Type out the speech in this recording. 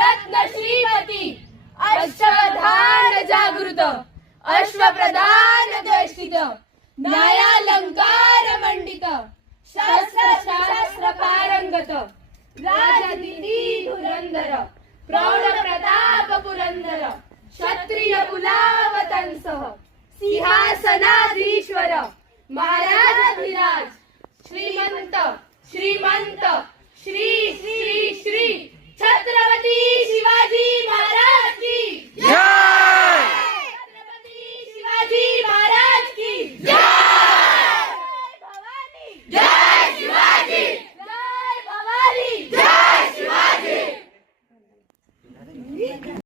नवरत्न श्रीपती अष्टवधान जागृत अश्वप्रधान द्वेषित न्यायालंकार मंडित शस्त्र शास्त्र पारंगत राजनीती धुरंधर प्रौढ प्रताप पुरंदर क्षत्रिय कुलावतंसः सिंहासनाधीश्वर महाराजाधिराज श्रीमंत श्रीमंत श्री श्री श्री छत्रपती शिवाजी महाराज